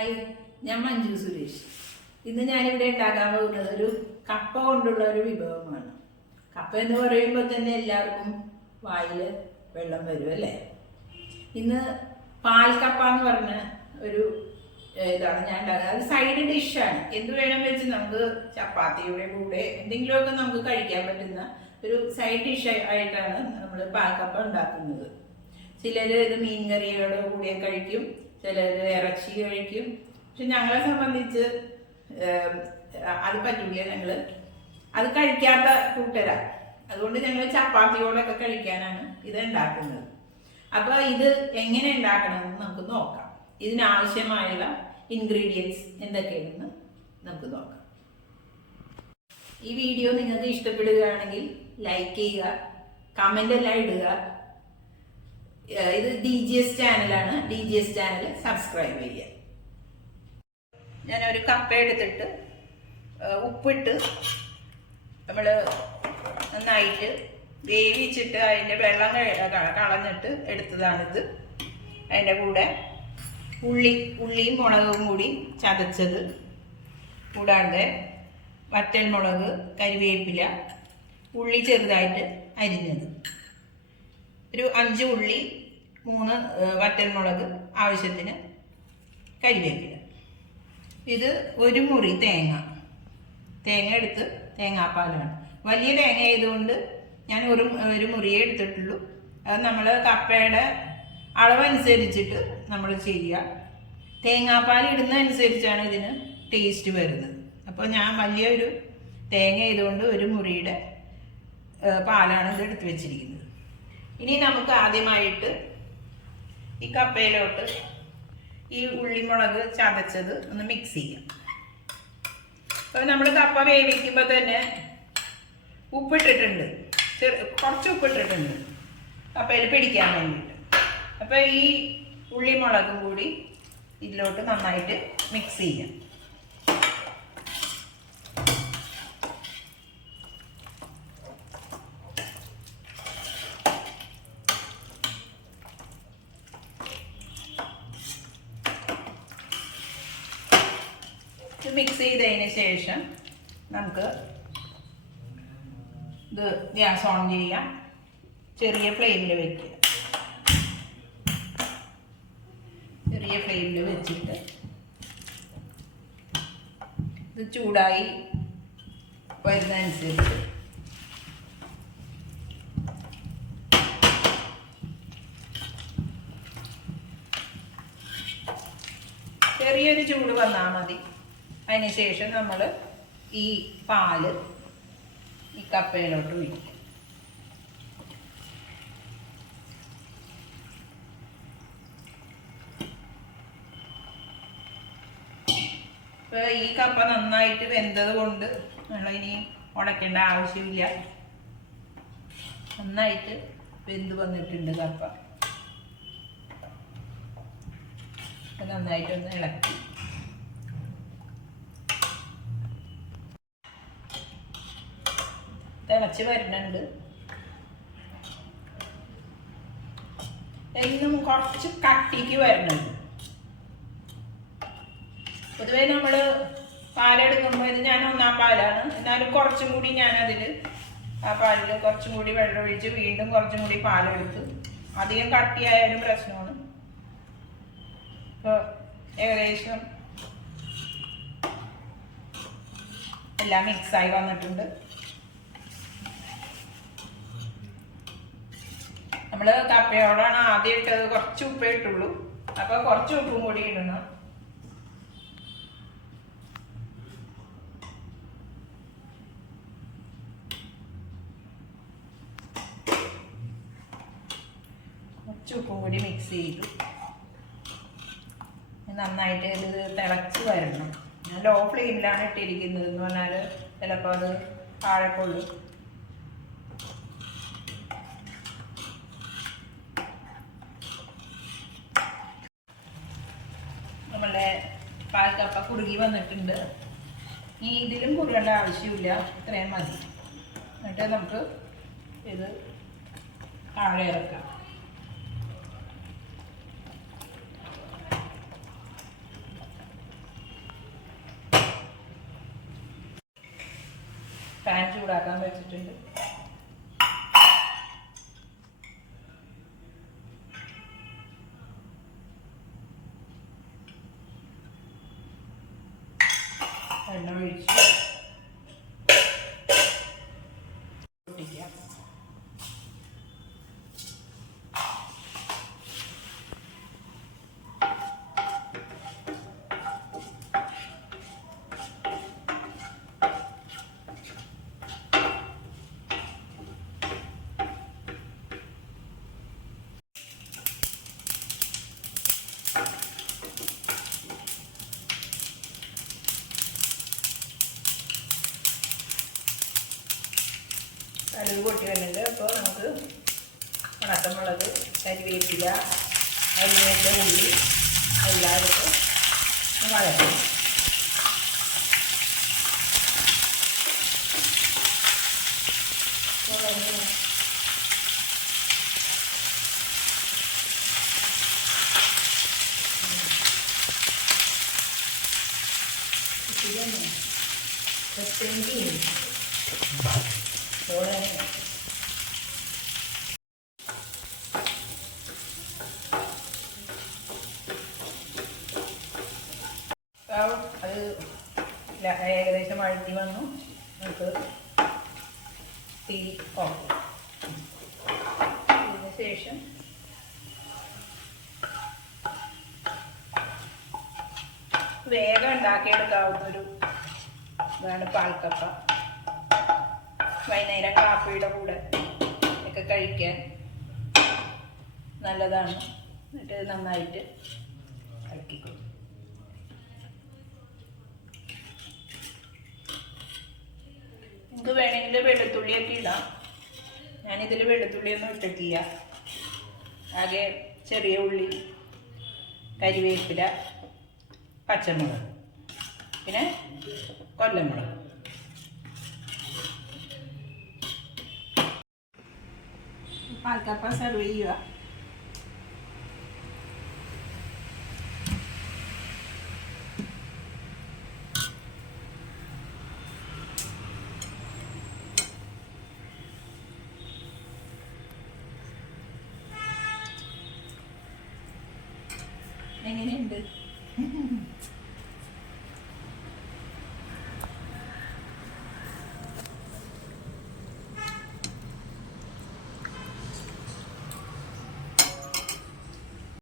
Hi ഞാൻ മഞ്ജു സുരേഷ്. ഇന്ന് ഞാനിവിടെ ഉണ്ടാക്കാൻ പോകുന്നത് ഒരു കപ്പ കൊണ്ടുള്ള ഒരു വിഭവമാണ്. കപ്പ എന്ന് പറയുമ്പോൾ തന്നെ എല്ലാവർക്കും വായിൽ വെള്ളം വരും അല്ലേ? ഇന്ന് പാൽ കപ്പ എന്ന് പറഞ്ഞ ഒരു ഇതാണ് ഞാൻ ഉണ്ടാക്കുന്നത്. അത് സൈഡ് ഡിഷാണ് എന്ത് വേണം വെച്ച് നമുക്ക് ചപ്പാത്തിയുടെ കൂടെ എന്തെങ്കിലുമൊക്കെ നമുക്ക് കഴിക്കാൻ പറ്റുന്ന ഒരു സൈഡ് ഡിഷ് ആയിട്ടാണ് നമ്മൾ പാൽ കപ്പ ഉണ്ടാക്കുന്നത്. ചിലർ ഇത് മീൻ കറിയോടെ കൂടിയ കഴിക്കും. ചിലർ ഇറച്ചി കഴിക്കും. പക്ഷെ ഞങ്ങളെ സംബന്ധിച്ച് അത് പറ്റില്ല ഞങ്ങൾ അത് കഴിക്കാത്ത കൂട്ടരാ. അതുകൊണ്ട് ഞങ്ങൾ ചപ്പാത്തിയോടൊക്കെ കഴിക്കാനാണ് ഇത് ഉണ്ടാക്കുന്നത് അപ്പൊ ഇത് എങ്ങനെ ഉണ്ടാക്കണമെന്ന് നമുക്ക് നോക്കാം. ഇതിനാവശ്യമായുള്ള ഇൻഗ്രീഡിയൻസ് എന്തൊക്കെയാണെന്ന് നമുക്ക് നോക്കാം. ഈ വീഡിയോ നിങ്ങൾക്ക് ഇഷ്ടപ്പെടുകയാണെങ്കിൽ ലൈക്ക് ചെയ്യുക കമന്റ് എല്ലാം ഇടുക ഇത് ഡി ജി എസ് ചാനലാണ് D G S channel subscribe ചെയ്യുക. ഞാനൊരു കപ്പ എടുത്തിട്ട് ഉപ്പിട്ട് നമ്മൾ നന്നായിട്ട് വേവിച്ചിട്ട് അതിന്റെ വെള്ളം കളഞ്ഞിട്ട് എടുത്തതാണിത്. അതിന്റെ കൂടെ ഉള്ളി ഉള്ളിയും മുളകും കൂടി ചതച്ചത്. കൂടാതെ വറ്റൽമുളക് കരിവേപ്പില ഉള്ളി ചെറുതായിട്ട് അരിഞ്ഞത്. ഒരു അഞ്ച് ഉള്ളി മൂന്ന് വറ്റൽ വറ്റൽമുളക് ആവശ്യത്തിന് കരിവേപ്പില. ഇത് ഒരു മുറി തേങ്ങ. തേങ്ങ എടുത്ത് തേങ്ങാപ്പാലാണ്. വലിയ തേങ്ങ ആയതുകൊണ്ട് ഞാൻ ഒരു ഒരു മുറിയെ എടുത്തിട്ടുള്ളൂ. അത് നമ്മൾ കപ്പയുടെ അളവനുസരിച്ചിട്ട് നമ്മൾ ചെയ്യുക. തേങ്ങാപ്പാൽ ഇടുന്ന അനുസരിച്ചാണ് ഇതിന് ടേസ്റ്റ് വരുന്നത്. അപ്പോൾ ഞാൻ വലിയൊരു തേങ്ങ ആയതുകൊണ്ട് ഒരു മുറിയുടെ പാലാണ് ഇത് എടുത്ത് വെച്ചിരിക്കുന്നത്. ഇനി നമുക്ക് ആദ്യമായിട്ട് ഈ കപ്പയിലോട്ട് ഈ ഉള്ളിമുളക് ചതച്ചത് ഒന്ന് മിക്സ് ചെയ്യാം. അപ്പോൾ നമ്മൾ കപ്പ വേവിക്കുമ്പോൾ തന്നെ ഉപ്പിട്ടിട്ടുണ്ട്. ചെറു കുറച്ച് ഉപ്പിട്ടിട്ടുണ്ട്. കപ്പയിൽ പിടിക്കാൻ വേണ്ടിയിട്ട്. അപ്പോൾ ഈ ഉള്ളിമുളകും കൂടി ഇതിലോട്ട് നന്നായിട്ട് മിക്സ് ചെയ്യാം. മിക്സ് ചെയ്തതിന് ശേഷം നമുക്ക് ഇത് ഗ്യാസ് ഓൺ ചെയ്യാം. ചെറിയ ഫ്ലെയിമിൽ വെക്കുക. ചെറിയ ഫ്ലെയിമിൽ വെച്ചിട്ട് ഇത് ചൂടായി വരുന്നതനുസരിച്ച് ചെറിയൊരു ചൂട് വന്നാൽ മതി. അതിന് ശേഷം നമ്മൾ ഈ പാൽ ഈ കപ്പയിലോട്ട് ഒഴിക്കും. ഇപ്പൊ ഈ കപ്പ നന്നായിട്ട് വെന്തത് കൊണ്ട് ഇനി ഉടയ്ക്കേണ്ട ആവശ്യമില്ല. നന്നായിട്ട് വെന്ത് വന്നിട്ടുണ്ട് കപ്പ. നന്നായിട്ടൊന്ന് ഇളക്കി. തിളച്ച് വരുന്നുണ്ട്. എന്നും കുറച്ച് കട്ടിക്ക് വരുന്നുണ്ട്. പൊതുവേ നമ്മൾ പാലെടുക്കുമ്പോൾ ഇത് ഞാൻ ഒന്നാം പാലാണ്. എന്നാലും കുറച്ചും കൂടി ഞാനതിൽ ആ പാലിൽ കുറച്ചും കൂടി വെള്ളമൊഴിച്ച് വീണ്ടും കുറച്ചും കൂടി പാലെടുത്ത് അധികം കട്ടിയായാലും പ്രശ്നമാണ്. ഇപ്പോൾ ഏകദേശം എല്ലാം മിക്സായി വന്നിട്ടുണ്ട്. നമ്മൾ കപ്പയോടാണ് ആദ്യം ഇട്ടത്. കുറച്ച് ഉപ്പേ ഇട്ടുള്ളൂ. അപ്പോൾ കുറച്ച് ഉപ്പും കൂടി ഇടണം. കുറച്ച് ഉപ്പും കൂടി മിക്സ് ചെയ്തു. നന്നായിട്ട് ഇത് തിളച്ച് വരണം. ഞാൻ ലോ ഫ്ലെയിമിലാണ് ഇട്ടിരിക്കുന്നത് എന്ന് പറഞ്ഞാൽ ചിലപ്പോൾ അത് താഴെ നമ്മളെ പാൽക്കപ്പ കുറുകി വന്നിട്ടുണ്ട്. ഈ ഇതിലും കുറുകേണ്ട ആവശ്യമില്ല. ഇത്രയും മതി. എന്നിട്ട് നമുക്ക് ഇത് താഴെ ഇറക്കാം. പാൻ ചൂടാക്കാൻ വെച്ചിട്ടുണ്ട്. എണ്ണ ഒഴിച്ച് കടുക് പൊട്ടി വന്നിട്ട് അപ്പോൾ നമുക്ക് ഉണക്കമുളക് കരിവേപ്പില അരിവേപ്പില ഉള്ളി എല്ലാം വഴക്കും Thank മുളക് ഇതന്നെ പച്ചരിയും ചോളയും അപ്പോൾ അത് ല- ഏകദേശം വഴറ്റി വന്നു. നമുക്ക് തീ ഓഫ് ഇതിന് ശേഷം വേഗം ഉണ്ടാക്കിയെടുക്കാവുന്നൊരു ഇതാണ് പാൽക്കപ്പ. വൈകുന്നേരം കാപ്പിയുടെ കൂടെ ഒക്കെ കഴിക്കാൻ നല്ലതാണ്. എന്നിട്ട് നന്നായിട്ട് ഇളക്കിക്കും നിങ്ങൾക്ക് വേണമെങ്കിൽ വെളുത്തുള്ളിയൊക്കെ ഇടാം. ഞാനിതിൽ വെളുത്തുള്ളിയൊന്നും ഇട്ടിട്ടില്ല. ആകെ ചെറിയ ഉള്ളി കരിവേപ്പില പച്ചമുളക് പിന്നെ കൊല്ലമുളക്. പാൽക്കപ്പ സെർവ് ചെയ്യുക. എങ്ങനെയുണ്ട്?